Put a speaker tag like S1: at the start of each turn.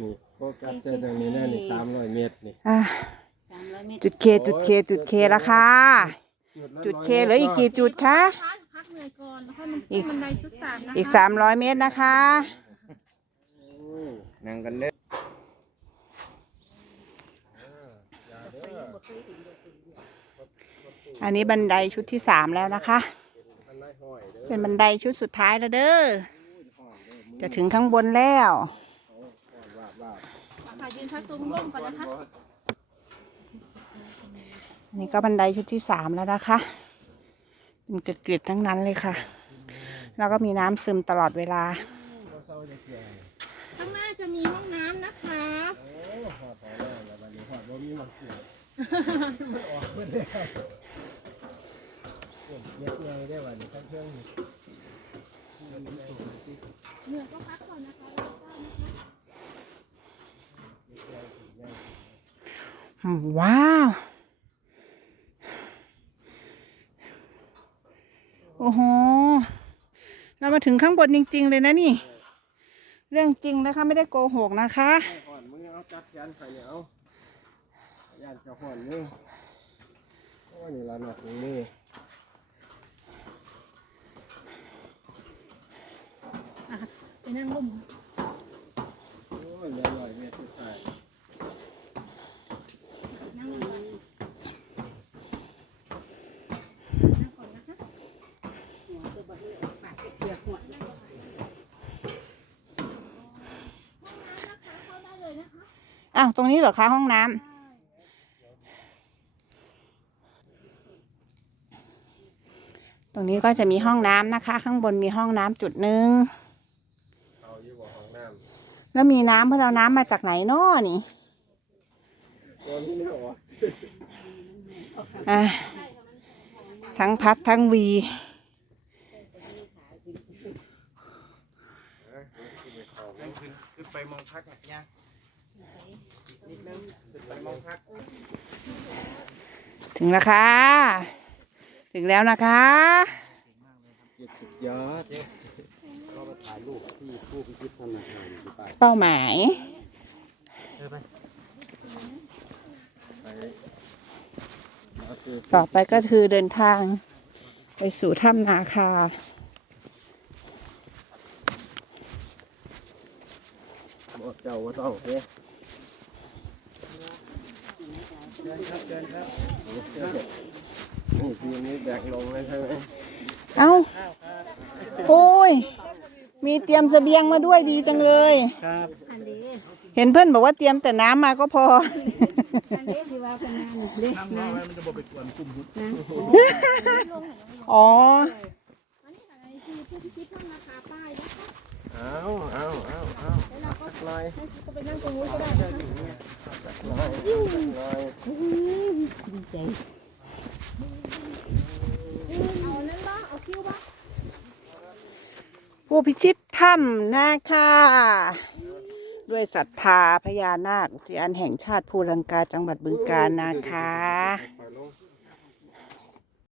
S1: นี่โฟกัสเจอตรงนี้แน่นี่สามร้อยเมตรนี่
S2: อะ
S3: สามร้อยเมตร
S2: จุดเคจุดเคจุดเคแล้วค่ะจุดเคเหลืออีกกี่จุดคะ
S4: พักพักเหนื่อยก่อนแล้วค่อยมัน
S2: อีก
S4: ขึ้นบันไดชุดสามนะคะ
S2: อีกสามร้อยเมตรนะคะ
S1: นั่งกันเด้อ
S2: อันนี้บันไดชุดที่สามแล้วนะคะ
S1: มันไล่ห้อยเด้อ
S2: เป็นบันไดชุดสุดท้ายแล้วเด้อจะถึงข้างบนแล้ว
S1: ว่าว่า
S4: ค่ะยืนชักซุ้มร่มก่อนนะคะ
S2: อันนี้ก็บันไดชุดที่สามแล้วนะคะเป็นเกล็ดๆทั้งนั้นเลยค่ะ แล้วก็มีน้ำซึมตลอดเวลา
S1: เราเศร้าจะเกี่ยว
S4: ข้างหน้าจะมีห้องน้ำนะคะ
S1: โอ้หอดต่อแล้วแล้ววันนี้หอดบ่มีหมักเกี่ยวมันออกเพิ่นแล้วโอ้ยเย็บเลยได้วันนี้ทั้งเครื่องนี่
S4: เหนื่อยก็พักก่อนนะคะแล้วก็นะคะ
S2: ว้าว โอ้โห เรามาถึงข้างบนจริง ๆ เลยนะนี่ เรื่องจริงนะคะ ไม่ได้โกหกนะคะ
S1: หอนมึงเอาจัดยันใส่เนี่ยเอายันจะหอนมึงโอ้ยนี่ละหนักนี่
S4: ไปนั่งร่ม
S1: โอ้ยเหลือร้อยเมตรสุดท้าย
S4: นั่งร่มนั่งก่อนนะคะเข้าได้เลยนะคะ
S2: อ้าวตรงนี้เหรอคะห้องน้ำตรงนี้ก็จะมีห้องน้ำนะคะ ข้างบนมีห้องน้ำจุดหนึ่ง
S1: เอาอยู่บ่ห้องน้
S2: แล้วมีน้ำเพื่อเอาน้ำมาจากไหนน้อนี่ำ
S1: ตัวนี้เนี่ยเหรอ
S2: อะทั้งพัดทั้งวี
S1: ขึ้นไปมองพักเนี่ยนิดนึงขึ้นไปมองพัก
S2: ถึงแล้วค่ะ ถึงแล้วนะคะ
S1: เจ็ดสุดยอดก็มาถ่ายรูปที่ผู้พิชิตธนาคารที่ใต้
S2: เป้าหมาย
S1: ไปแล้วคือ
S2: ต่อไปก็คือเดินทางไปสู่ถ้ำนาคา
S1: บอกเจ้าว่าต้องเฮ้ยเชิญครับเชิญครับ นี่ทีนี้แบกลงเลยใช่ไหม
S2: เอ้า โอ้ย มีเตรียมเสบียงมาด้วยดีจังเลย
S1: ครับ
S3: อันนี้
S2: เห็นเพื่อนบอกว่าเตรียมแต่น้ำมาก็พอ
S3: อันนี้ที่ว่าเป็นงานเด็กงาน
S1: มันจะบอกไปกวนกลุ่ม
S3: นะ
S2: อ๋อ
S4: อันนี้อะไรคือผู้พิชิตถ้ำนาคาป้ายนะคะ
S1: เอาเอาเอาเอาสัก หน่อย
S4: ให้ก็ไปนั่งตรงนู้นก็ได้นะคะ
S1: สักหน่อยสักหน่อย
S3: ดีใจ
S4: เอานั่นบ้างเอาคิ้วบ้าง
S2: ผู้พิชิตถ้ำนาคาด้วยศรัทธาพญานาคอุทยานแห่งชาติภูลังกาจังหวัดบึงกาฬนะคะ